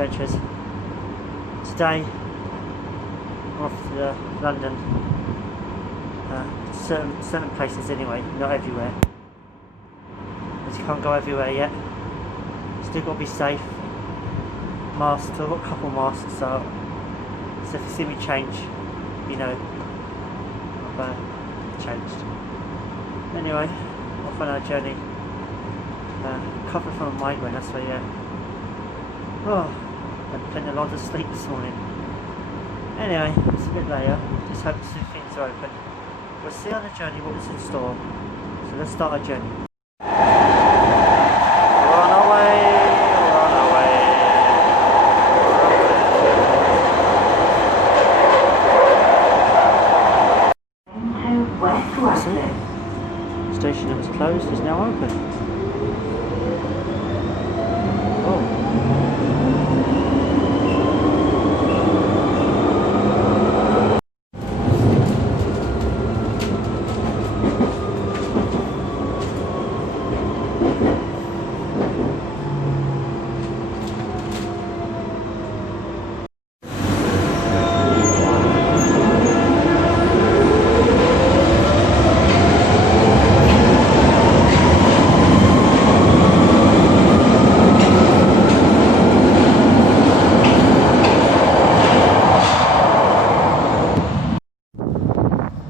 adventures. Today we're off to London. Certain places anyway, not everywhere. As you can't go everywhere yet. Still got to be safe. Masks, I've got a couple masks, so if you see me change, you know I've changed. Anyway, off on our journey. Recovered from a migraine, that's why, yeah. Oh, I've been a lot of sleep this morning. Anyway, it's a bit later. Just hope some things are open. We'll see on the journey what is in store. So let's start our journey. We're on our way. We're on our way. The station that was closed is now open.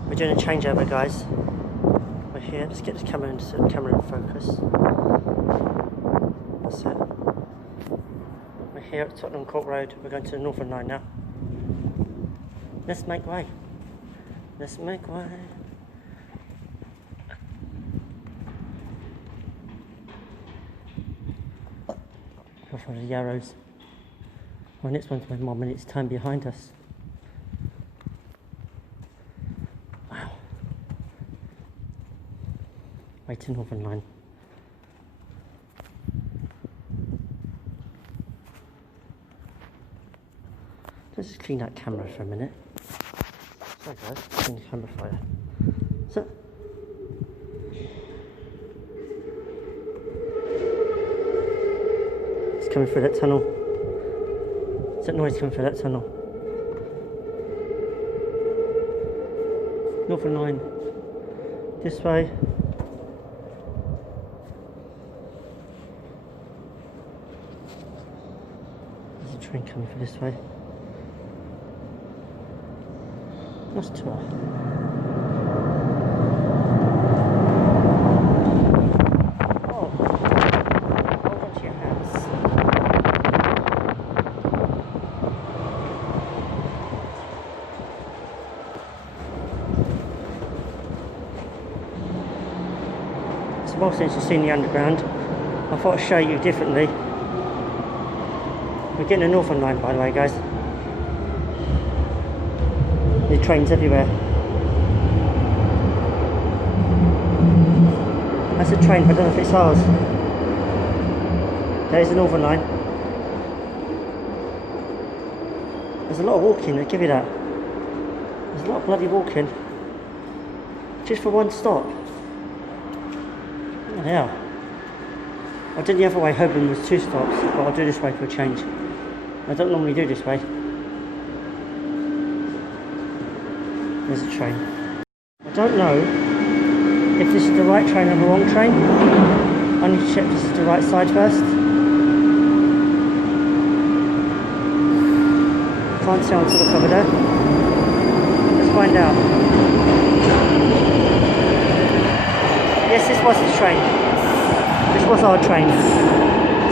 We're doing a changeover, guys. We're here. Let's get the camera in focus. That's it. We're here at Tottenham Court Road. We're going to the Northern Line now. Let's make way. Let's make way. Go for the arrows. Well, next one's 1 minute's time behind us. Way to Northern Line. Let's just clean that camera for a minute. Sorry guys, clean the camera for you. So, it's coming through that tunnel. Is that noise coming through that tunnel? Northern Line. This way. Train coming for this way. Nice tour. Oh, hold on to your hands. It's a while since you've seen the underground. I thought I'd show you differently. We're getting a Northern Line, by the way, guys. There are trains everywhere. That's a train, but I don't know if it's ours. There's the Northern Line. There's a lot of walking, I'll give you that. There's a lot of bloody walking. Just for one stop. Oh, hell. I did the other way, hoping there was 2 stops, but I'll do this way for a change. I don't normally do this way. There's a train. I don't know if this is the right train or the wrong train. I need to check this is the right side first. Can't see onto the cover there. Let's find out. Yes, this was the train. This was our train.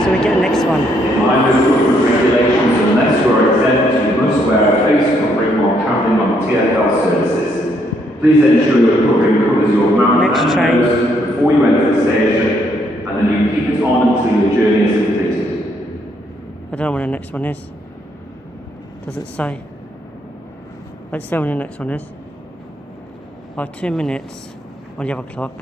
So we get the next one. Regulations, unless you are exempt, you must wear a face covering while travelling on tier health services. Please ensure your covering covers your mouth and nose before you enter the station, and then you keep it on until your journey is completed. I don't know when the next one is. Doesn't say. Let's see when the next one is. By 2 minutes on the other clock.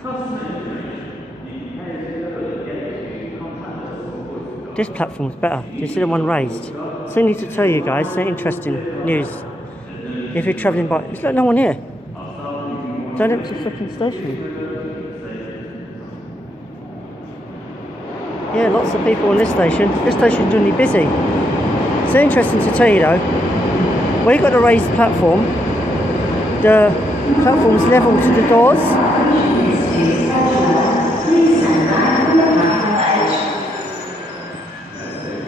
This platform's better. Do you see the one raised? So I need to tell you guys some interesting news. If you're travelling by, there's like no one here. Don't empty the fucking station. Yeah, lots of people on this station. This station's really busy. It's interesting to tell you though, where you've got the raised platform, the platform's level to the doors.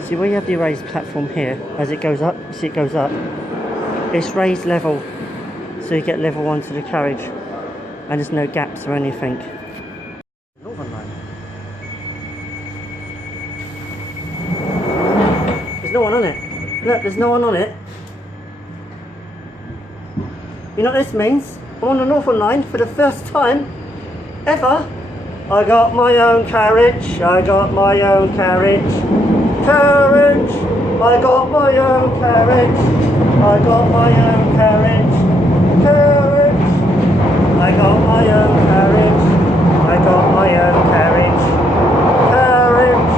See where you have the raised platform here, as it goes up, you see it goes up, it's raised level, so you get level onto the carriage, and there's no gaps or anything. Northern line. There's no one on it. Look, there's no one on it. You know what this means? I'm on the Northern line for the first time ever. I got my own carriage, I got my own carriage. Carriage, I got my own carriage, I got my own carriage, carriage, I got my own carriage, I got my own carriage, carriage.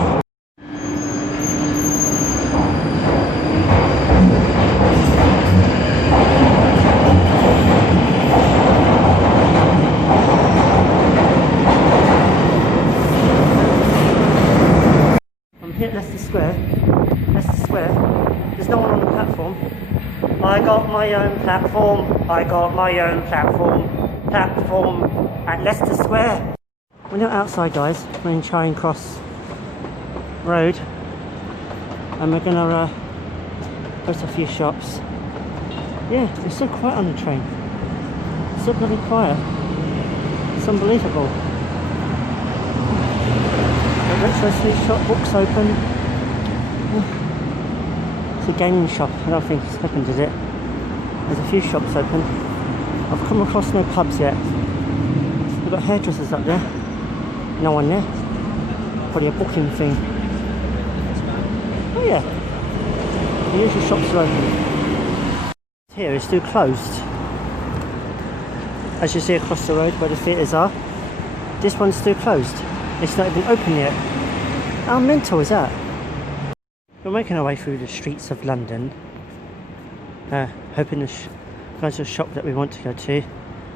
I'm here at Leicester Square, there's no one on the platform. I got my own platform, I got my own platform at Leicester Square. We're now outside guys, we're in Charing Cross Road and we're gonna go to a few shops. Yeah, it's so quiet on the train, it's so bloody quiet, it's unbelievable. The retro sweet shop, books open. It's a gaming shop, I don't think it's open, is it? There's a few shops open. I've come across no pubs yet. We've got hairdressers up there. No one there. Probably a booking thing. Oh yeah. The usual shops are open. Here is still closed. As you see across the road where the theatres are. This one's still closed. It's not even open yet. How mental is that? We're making our way through the streets of London, hoping to go to a shop that we want to go to.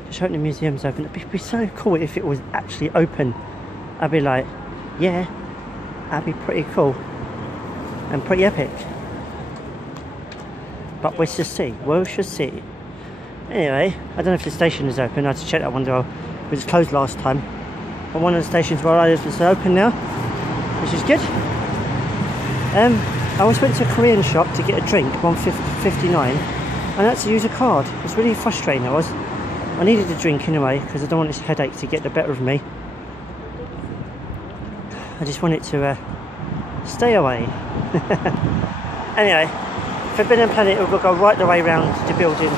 Just hoping the museum's open. It'd be so cool if it was actually open. I'd be like, yeah, that'd be pretty cool and pretty epic. But we shall see. We shall see. Anyway, I don't know if the station is open. I had to check that one though. It was closed last time. But one of the stations where I live is open now, which is good. I once went to a Korean shop to get a drink, $1.59, and I had to use a card. It's really frustrating. I needed a drink anyway because I don't want this headache to get the better of me. I just want it to stay away. Anyway, Forbidden Planet will go right the way round the building,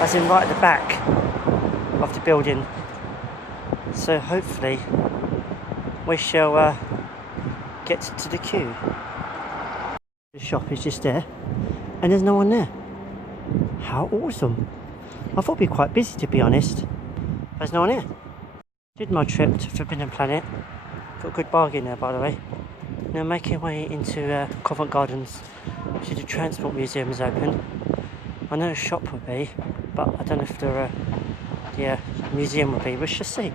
as in right at the back of the building. So hopefully we shall get to the queue. The shop is just there and there's no one there. How awesome. I thought it'd be quite busy to be honest. There's no one here. Did my trip to Forbidden Planet. Got a good bargain there by the way. Now making way into Covent Gardens, which is the Transport Museum is open. I know a shop would be, but I don't know if the museum will be. We shall see.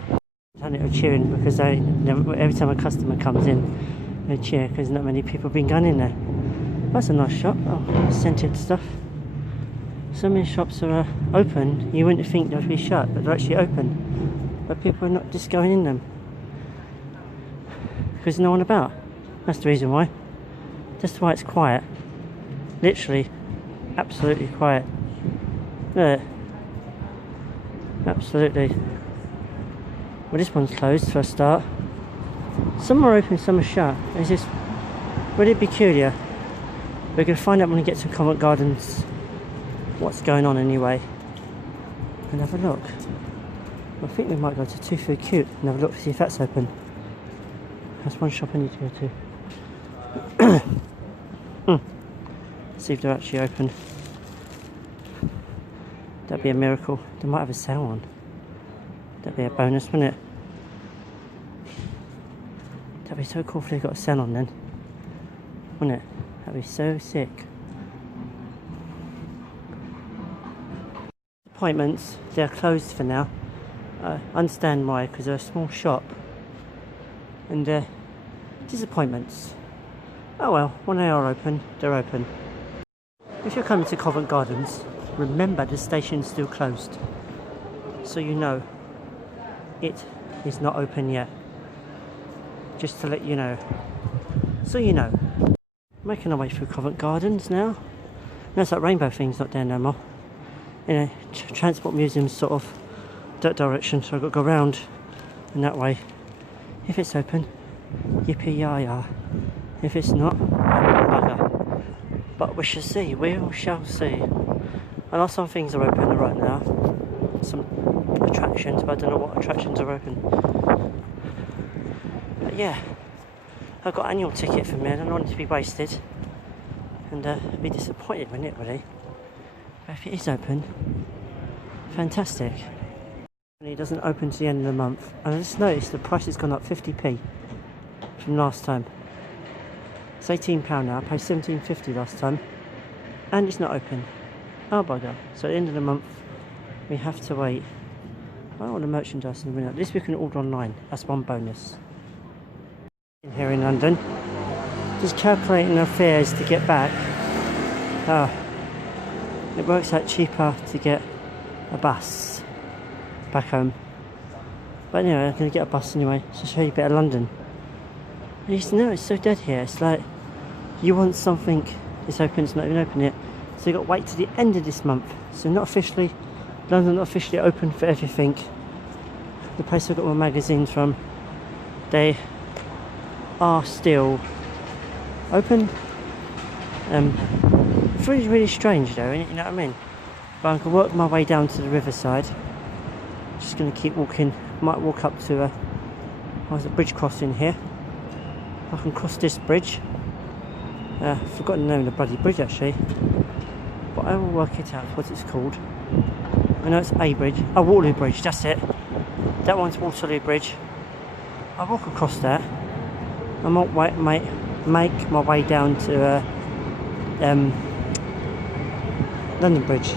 A little cheering because every time a customer comes in, they cheer because not many people have been going in there. That's a nice shop. Oh, scented stuff. So many shops are open. You wouldn't think they'd be shut, but they're actually open. But people are not just going in them because there's no one about. That's the reason why. That's why it's quiet. Literally, absolutely quiet. Look. Absolutely. Well, this one's closed for a start. Some are open, some are shut. It's just really peculiar. We're going to find out when we get to Covent Gardens what's going on anyway. And have a look. I think we might go to Too Food Cute and have a look to see if that's open. That's one shop I need to go to. See if they're actually open. That'd be a miracle. They might have a sale on. That'd be a bonus, wouldn't it? That'd be so cool if they got a sale on then. Wouldn't it? That'd be so sick. Appointments, they're closed for now. I understand why, because they're a small shop. And disappointments. Oh well, when they are open, they're open. If you're coming to Covent Gardens, remember the station's still closed. So you know it is not open yet. Just to let you know. So you know. Making our way through Covent Gardens now. Notice that rainbow thing's not there no more. You know, Transport Museum's sort of that direction, so I've got to go round in that way. If it's open, yippee-yi-ya. If it's not, bugger. But we shall see, we shall see. I know some things are open right now, some attractions, but I don't know what attractions are open. But yeah, I've got an annual ticket for me, and I don't want it to be wasted. And I'd be disappointed, wouldn't it, really? But if it is open, fantastic. And it doesn't open to the end of the month. And I just noticed the price has gone up 50p from last time. It's £18 now, I paid £17.50 last time. And it's not open. Oh bugger. So at the end of the month, we have to wait. I don't want the merchandise in the window. At least we can order online. That's one bonus. Here in London. Just calculating our fares to get back. It works out cheaper to get a bus back home. But anyway, I'm going to get a bus anyway to show you a bit of London. And you know, it's so dead here. It's like you want something, it's open, it's not even open yet. So you've got to wait to the end of this month. So not officially, London not officially open for everything. The place I got my magazines from, they are still open. It's really, really strange though, you know what I mean? But I can work my way down to the riverside. Just going to keep walking. Might walk up to there's a bridge crossing here. I can cross this bridge. I've forgotten the name of the bloody bridge actually, but I will work it out what it's called. I know it's a bridge. Oh, Waterloo Bridge, that's it. That one's Waterloo Bridge. I'll walk across that. I might make my way down to London Bridge.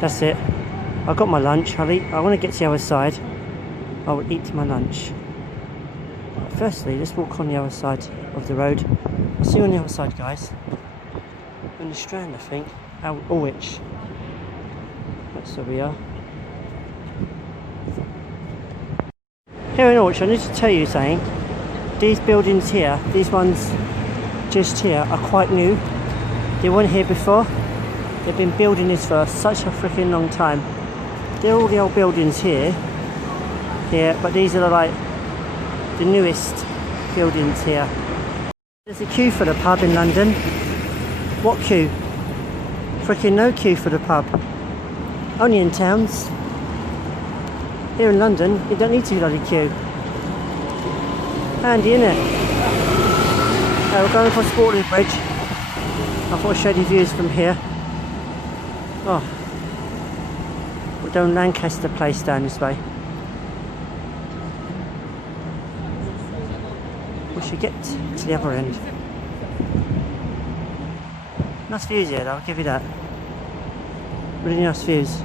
That's it. I've got my lunch. I want to get to the other side. I will eat my lunch. But firstly, let's walk on the other side of the road. I'll see you on the other side, guys. On the Strand, I think. Woolwich. That's where we are. Here in Woolwich, I need to tell you something. These buildings here, these ones just here, are quite new. They weren't here before. They've been building this for such a freaking long time. They're all the old buildings here, but these are like the newest buildings here. There's a queue for the pub in London. What queue? Freaking no queue for the pub. Only in towns. Here in London, you don't need to bloody queue. Handy, innit? We're going across Waterloo Bridge. I thought I'd show you views from here. Oh, we're down Lancaster Place down this way. We should get to the other end. Nice views here though, I'll give you that. Really nice views.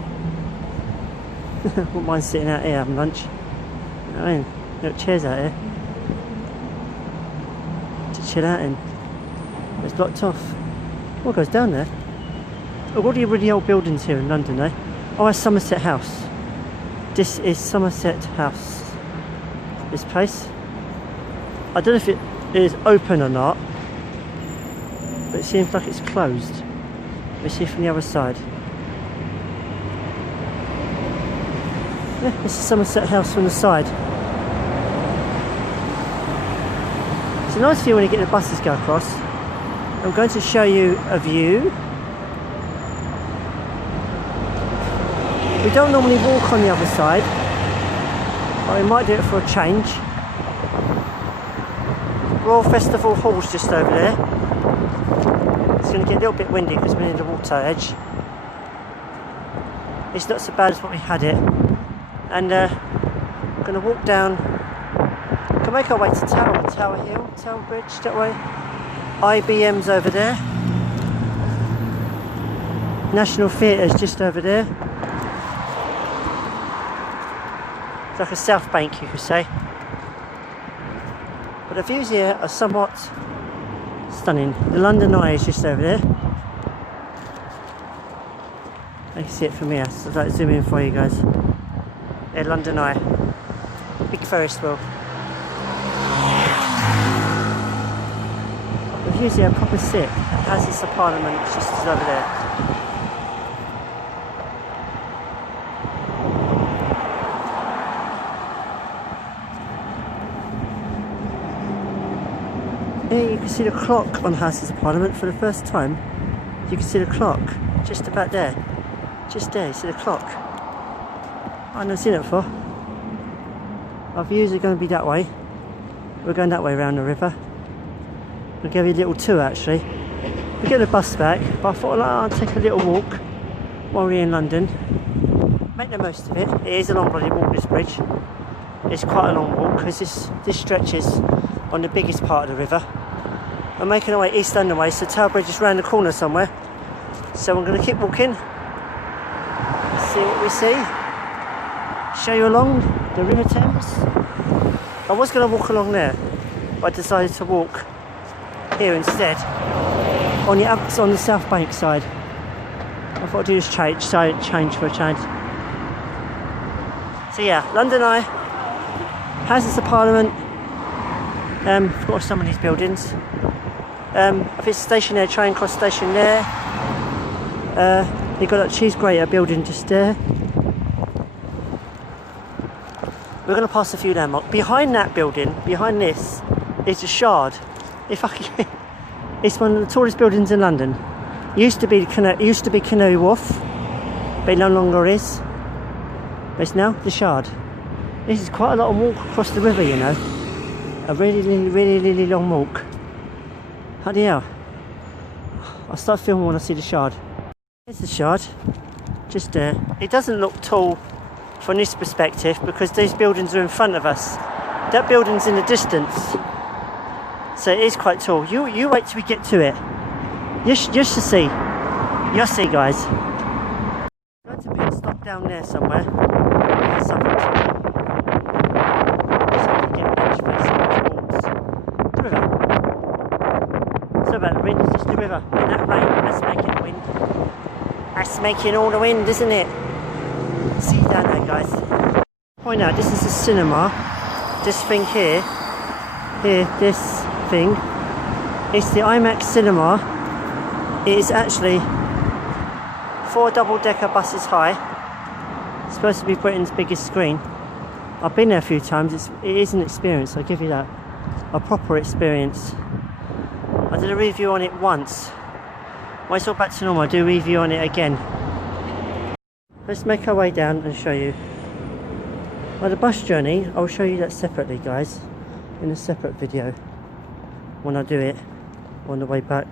Wouldn't mind sitting out here having lunch. You know what I mean? Got chairs out here to chill out in. It's blocked off. What goes down there? Oh, what are the really old buildings here in London, eh? Oh, that's Somerset House. This is Somerset House. This place. I don't know if it is open or not, but it seems like it's closed. Let's see from the other side. Yeah, this is Somerset House from the side. It's a nice view when you get the buses go across. I'm going to show you a view. We don't normally walk on the other side, but we might do it for a change. Royal Festival Hall's just over there. It's going to get a little bit windy because we're near the water edge. It's not so bad as what we had it. And we're going to walk down. We can make our way to Tower Hill, Tower Bridge, that way. IBM's over there. National Theatre's just over there. It's like a South Bank, you could say. But the views here are somewhat stunning. The London Eye is just over there. I can see it from here, so I'd like to zoom in for you guys. Yeah, London Eye. Big Ferris wheel. The views here are proper sick. Houses of Parliament, it's just over there. Here you can see the clock on Houses of Parliament for the first time. You can see the clock just about there. Just there, you see the clock. I've never seen it before. Our views are going to be that way. We're going that way around the river. We'll give you a little tour actually. We'll get the bus back, but I thought I'll take a little walk while we're in London. Make the most of it. It is a long bloody walk, this bridge. It's quite a long walk because this stretches on the biggest part of the river. We're making our way East London way, so Tower Bridge is round the corner somewhere. So I'm going to keep walking. See what we see. Show you along the River Thames. I was going to walk along there, but I decided to walk here instead. On the South Bank side. I thought I'd do this change for a change. So yeah, London Eye, Houses of Parliament. Forgot some of these buildings. If it's stationary train cross station there. You've got that cheese grater building just there. We're going to pass a few landmarks. Behind that building, behind this, is the Shard. It's one of the tallest buildings in London. Used to be Canary Wharf, but it no longer is. But it's now the Shard. This is quite a lot of walk across the river, you know. A really long walk. Bloody hell. I'll start filming when I see the Shard. Here's the Shard, just there. It doesn't look tall from this perspective because these buildings are in front of us. That building's in the distance, so it is quite tall. You wait till we get to it. Just to see. You'll see, guys. Going to pit stop down there somewhere. There's something to do. Something to get bench facing towards the river. So about the wind, it's just the river. And that rain, that's making the wind. That's making all the wind, isn't it? See you down there, guys. Point out, this is a cinema. This thing here, this thing, it's the IMAX cinema. It is actually 4 double-decker buses high. It's supposed to be Britain's biggest screen. I've been there a few times. It is an experience, I'll give you that. A proper experience. I did a review on it once. When it's all back to normal, I'll do a review on it again. Let's make our way down and show you. Well, the bus journey, I'll show you that separately, guys, in a separate video when I do it on the way back.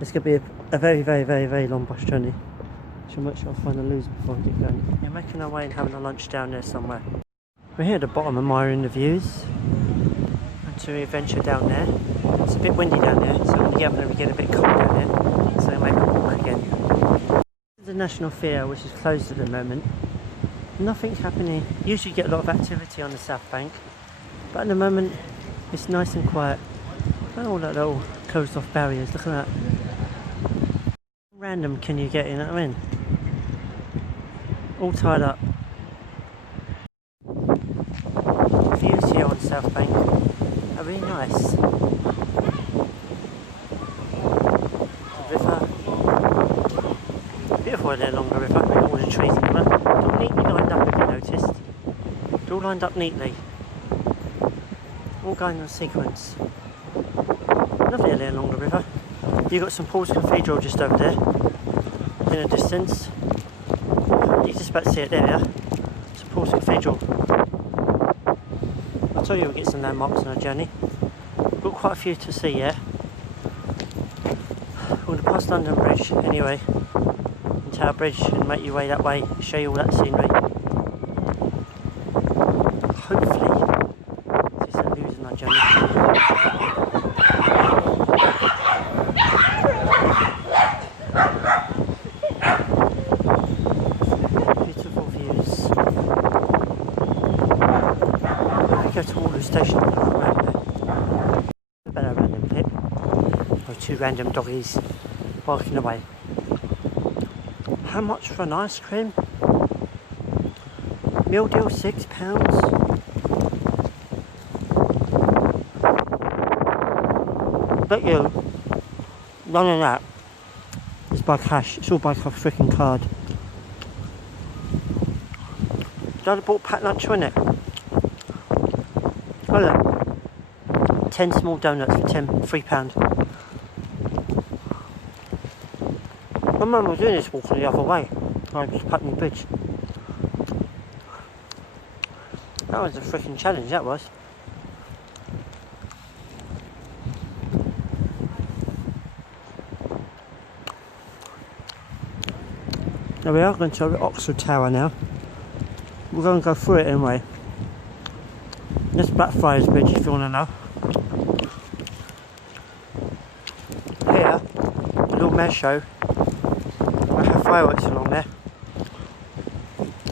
It's going to be a very long bus journey. So much I'll find a loser before I get going. We're making our way and having a lunch down there somewhere. We're here at the bottom admiring the views. And to venture down there. It's a bit windy down there, so when we get up there we get a bit cold down there. So we'll make a walk again. This is the National Theatre, which is closed at the moment. Nothing happening. Usually you get a lot of activity on the South Bank, but at the moment it's nice and quiet. And all that little closed off barriers, look at that. Random can you get, you know what I mean? All tied up. Views here on South Bank are really nice. The river. Beautiful there along the river, with all the trees in the river. They're all neatly lined up, if you noticed. They're all lined up neatly. All going in a sequence. Lovely there along the river. You've got St Paul's Cathedral just over there, in the distance. You're just about to see it there, yeah? St Paul's Cathedral. I'll tell you we'll get some landmarks on our journey. We've got quite a few to see yet. We're going to pass London Bridge anyway, and Tower Bridge, and make your way that way, show you all that scenery. Hopefully, see some views on our journey. Beautiful views. We go to Waterloo Station and look around there. About a random pit. Or 2 random doggies barking away. How much for an ice cream? Meal deal £6. Bet you none of that is by cash. It's all by a freaking card. Dad bought packed lunch, wasn't it? Oh look, 10 small donuts for £3. My mum was doing this walking the other way. I just packed my bridge. That was a freaking challenge, that was. Now we are going to Oxford Tower now. We're going to go through it anyway. This Blackfriars Bridge, if you want to know. Here, the little Mare show. I have fireworks along there.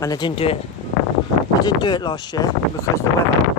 And they didn't do it. They didn't do it last year because the weather.